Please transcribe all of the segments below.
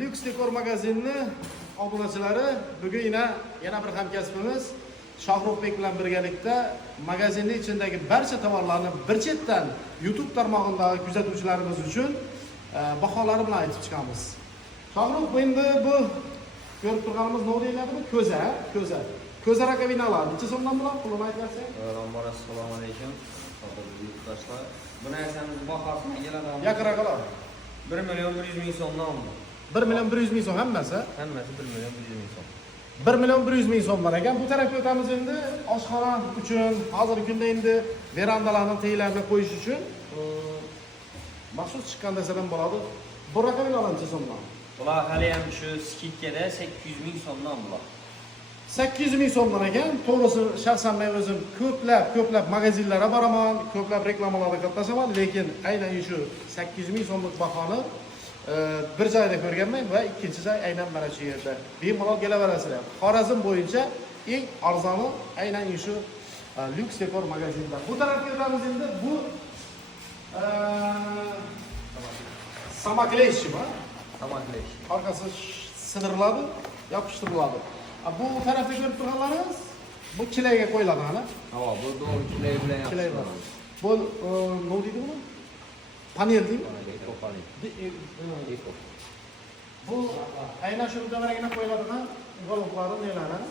Lux Dekor magazinini obunachilari, bugun yana bir hamkasbimiz Shohruxbek bilan birgalikda magazinning ichidagi barcha tovarlarni bir chetdan YouTube tarmog'idagi kuzatuvchilarimiz uchun baholari bilan aytib chiqamiz. Shohrux, endi bu ko'rib turganimiz nima deyiladi? Ko'za rakovinalar necha so'mdan bular? Pulini aytib bersangiz. Avvalambor assalomu alaykum. Yurtdoshlar. Bu narsamiz bahosini keladi. Yaqinroqlar. 1.100.000 so'mdan. 1.100.000 so'm hammasi? Hammasi 1.100.000 so'm. 1.100.000 so'mdan ekan. Bu tarafga o'tamiz endi. Oshxona uchun, hozirgi kunda endi verandalarning teylarini qo'yish uchun maxsus chiqqan desadan bo'ladi. Bu rakovinalar necha so'mdan? Bular hali ham shu skidkada 800.000 so'mdan bular. 800.000 so'mdan ekan. To'g'risi shaxsan men o'zim ko'plab magazinlarga boraman, ko'plab reklamalarda qatnashaman, lekin aynan shu 800.000 so'mlik bahoni bir joyda ko'rganman va ikkinchi joy aynan mana shu yerda. Bemalol kelaverasizlar. Xorazm bo'yicha eng arzoni aynan shu Lux Dekor magazinida. Bu tarafga o'tamiz endi. Bu samokleyshmi? Samokleysh. Orqasi sindiriladi, yopishtiriladi. Bu tarafda ko'rib turganlaringiz bu kilayga qo'yiladi ana. Ha, bu do'l kilay bilan Kilaylar. Bu nima deydi buni? Panel deymi? Bu aynan shu davragina qo'yiladigan goloflari nelari?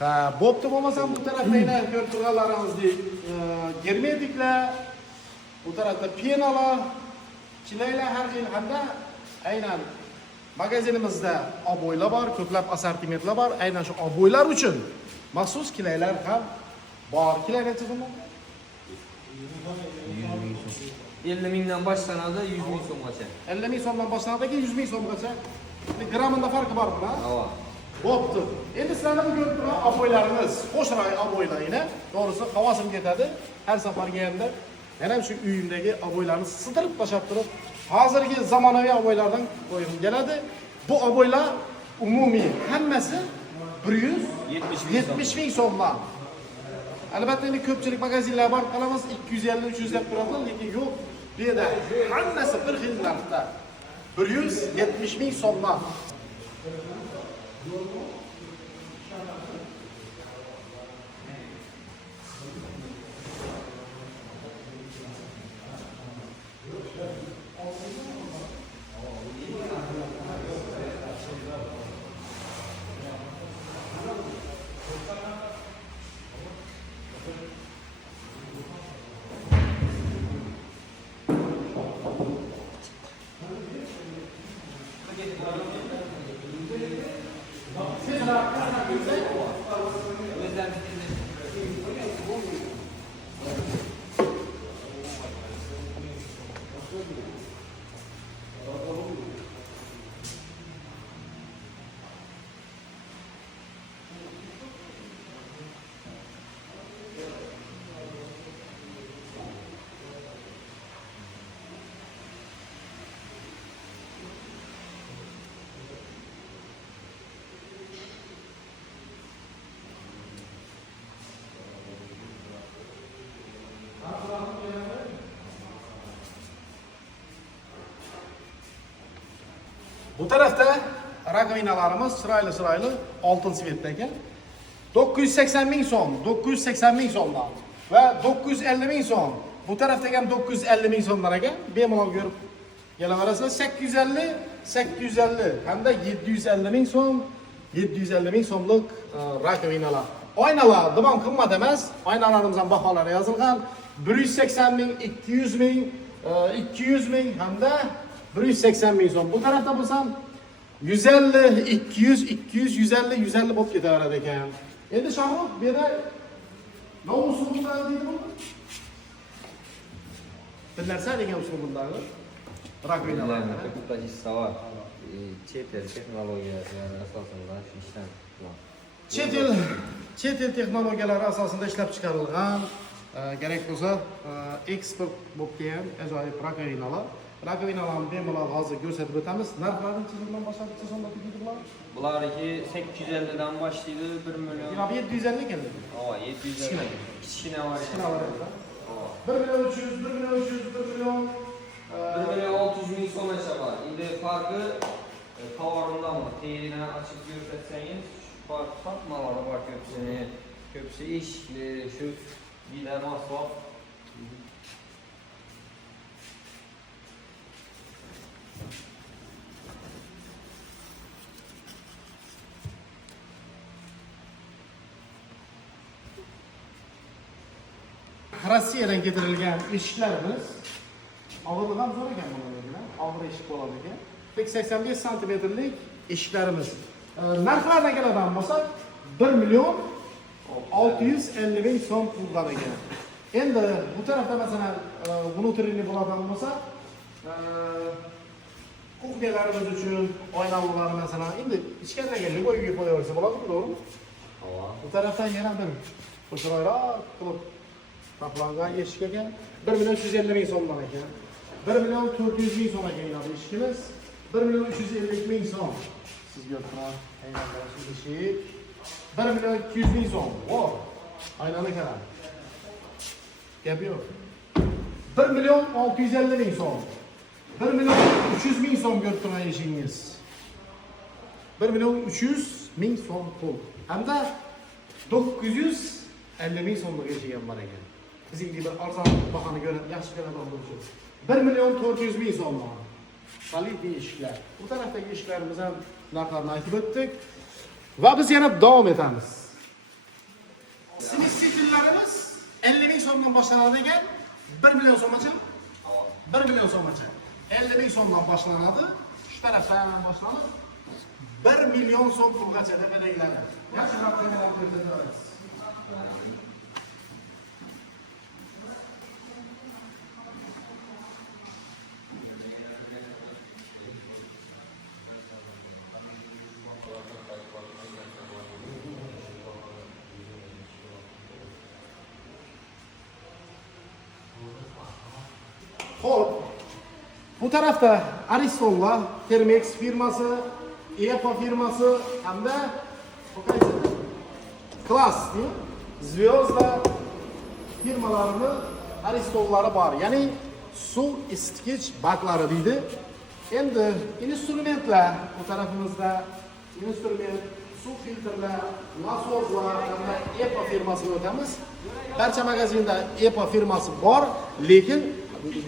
Ha, bo'pti, bo'lmasam bu tarafda aynan ko'rib turganlaringizdek germetiklar, bu tarafda penalar, kilaylar har xil hamda aynan magazinimizda oboylar bor, ko'plab assortimentlar bor. Aynan shu oboylar uchun maxsus kilaylar ham bor. Kilay necha so'm? 50 mingdan boshlanadi 100 ming so'mgacha. 50 ming so'mdan boshlanadi, 100 ming so'mgacha. Grammda farqi bor buni. Ha. Bo'pti. Endi sizlarni bu ko'rib turgan oboylarimiz, qo'shroq oboylarni, to'g'risi havosim ketadi. Har safar kelganda yana shu uyimdagi oboylarni sidirib tashlab turib, hozirgi zamonaviy oboylardan qo'yib keladi. Bu oboylar umumiy hammasi 170 ming so'mdan. Albatta endi ko'pchilik magazinlar bor, qilamiz 250-300 deb turadi, lekin yo'q. Bu yerda hammasi bir xil narxda. 170 ming so'mdan. Bu tarafda rakovinalarimiz chiroyli oltin svetda ekan. 980 ming so'm, 980 ming so'mdan va 950 ming so'm. Bu tarafda ham 950 ming so'mdan ekan. Bemalol ko'rib kelaverasizlar. 850 hamda 750 ming so'm, 750 ming so'mlik rakovinalar. Oynalar dimon qimmat emas. Oynalarimiz ham baholari yozilgan. 180 ming, 200 ming, 200 ming hamda 180 ming so'm. Bu tarafda bo'lsam 150, 200, 200, 150, 150 bo'lib ketaveradi ekan. Endi Shohrux, bu yerda nima usulda deydi bu? Bir narsa degan usulundagi rakovinalar. Savat. Chet el texnologiyasi asosida shu ishdan Chet el texnologiyalari asosida ishlab chiqarilgan, kerak bo'lsa eksport bo'lib kelgan ajoyib rakovinalar. Rakovinalarni bemalol hozir ko'rsatib o'tamiz. Narxlari chizilgan boshqa so'mda tugatiladi. Bularniki 850 dan boshlaydi, 1 million. Yo'q, 750 ekan. Ha, 750. Kichkina variant. 1 million 300, 1 million 300, 1 million 1 milyon 600 ming so'mgacha bor. Endi farqi tovarimdami? Terini ochib ko'rsatsangiz, farq hammalari bor ko'psini. Ko'psi eshikli, shu bilan asbob. Rossiyadan keltirilgan eshiklarimiz og'irligi ham zo'r ekan bularning. Og'ir eshik bo'ladi ekan. 85 santimetrlik eshiklarimiz. Narxlardan keladigan bo'lsak, 1 million 650 ming so'm puldan ekan. Endi bu tarafda masalan внутренний bo'ladigan bo'lsa, kuxnyalarimiz uchun oynalar masalan, endi ichkaridagi любойga qo'yaversa bo'ladi, to'g'rimi? Bu tarafdan yana bir qo'shaloq qilib taplangan eshik ekan. 1 million 350 ming so'mdan ekan. 1 million 400 ming so'm ekan eshikimiz. 1 million 350 ming so'm. Sizga turgan aylantirishli eshik. 1 million 200 ming so'm. Wow. Aynani qarang. Gap yo'q. 1 million 650 ming so'm. 1 million 300 ming so'm ko'rib turgan eshingiz. 1 million 300 ming so'm pul. Hamda 950 ming so'mga eshik ham bor ekan. Bizning bir arzon bahoni ko'rib, yaxshi ko'radigan bo'lsa 1 million 400 ming so'm. Solidniy eshiklar. Bu tarafdagi eshiklarimiz ham narxlarini aytib o'tdik. Va biz yana davom etamiz. Smesителlarimiz 50 ming so'mdan boshlanadi ekan, 1 million so'mgacha. 1 million so'mgacha. 50 ming so'mdan boshlanadi. Shu tarafdan boshlanib 1 million so'm pulgacha deb belgiladi. Yaxshi raqamlar ko'rsatamiz. Xo'p, bu tarafda Aristonlar, Termex firması, EPA firması hamda Class, Zvezda firmalarini Aristonlari bor. Ya'ni suv isitgich baklari deydi. Endi instrumentlar bu tarafimizda instrument, suv filtrlar, nasoslar hamda EPA firmasiga o'tamiz. Barcha magazinda EPA firmasi bor, lekin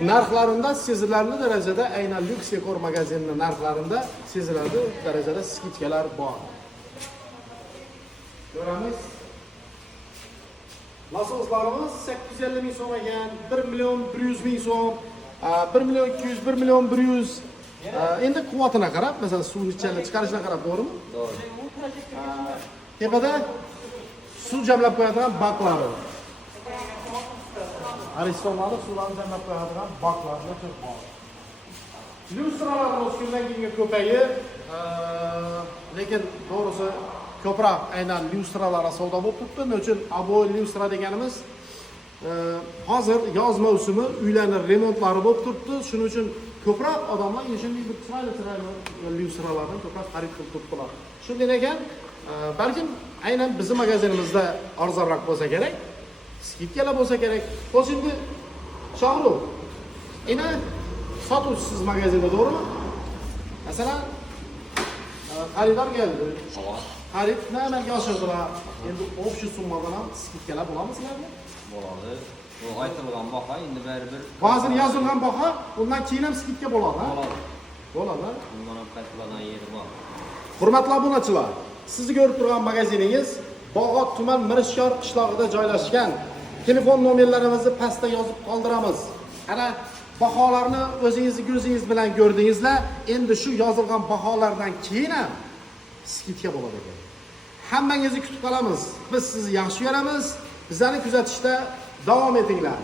narxlarında sezilarli darajada aynan Lux Decor magazinning narxlarida sezilarli darajada skidkalar bor. Ko'ramiz. Nasoslarimiz 850 ming so'm ekan, 1 million 100 ming so'm, 1 million 200, 1 million 100. Endi quvvatini qarab, masalan, suvni ichini chiqarishga qarab, to'g'rimi? To'g'ri. Tepada suv jamlab qo'yadigan baklari. Aristonlarni suvlarni jamlab qo'yadigan baklarni ko'p bor. Lyustralarimiz kundan kunga ko'payib, lekin to'g'risi ko'proq aynan lyustralar savdo bo'lib turibdi. Nima uchun aboy lyustra deganimiz hozir yoz mavsumi uylarni remontlari bo'lib turibdi. Shuning uchun ko'proq odamlar shunday bir chiroyli lyustralarni ko'proq xarid qilib turibdilar. Shunday ekan, balkim aynan bizning magazinimizda arzonroq bo'lsa kerak. Skidkalar bo'lsa kerak. Endi Shohrux, ina sotuvchisiz magazinda, to'g'rimi? Masalan, xaridor keldi. Xarid nimaga oshirdilar? Endi общий summadan ham skidkalar bo'ladimi sizlarda? Bo'ladi. Bu aytilgan baho endi baribir. Ba'zan yozilgan baho, undan keyin ham skidka bo'ladi, ha? Bo'ladi. Bundan ham qaytiladigan yeri bor. Hurmatli obunachilar, sizni ko'rib turgan magaziningiz Bog'ot tuman Mirishkor qishlog'ida joylashgan. Telefon nomerlarimizni pastda yozib qoldiramiz. Ana baholarni o'zingizni ko'zingiz bilan ko'rdingizlar. Endi shu yozilgan baholardan keyin ham skidka bo'ladi ekan. Hammangizni kutib qolamiz. Biz sizni yaxshi ko'ramiz. Bizlarni kuzatishda davom etinglar.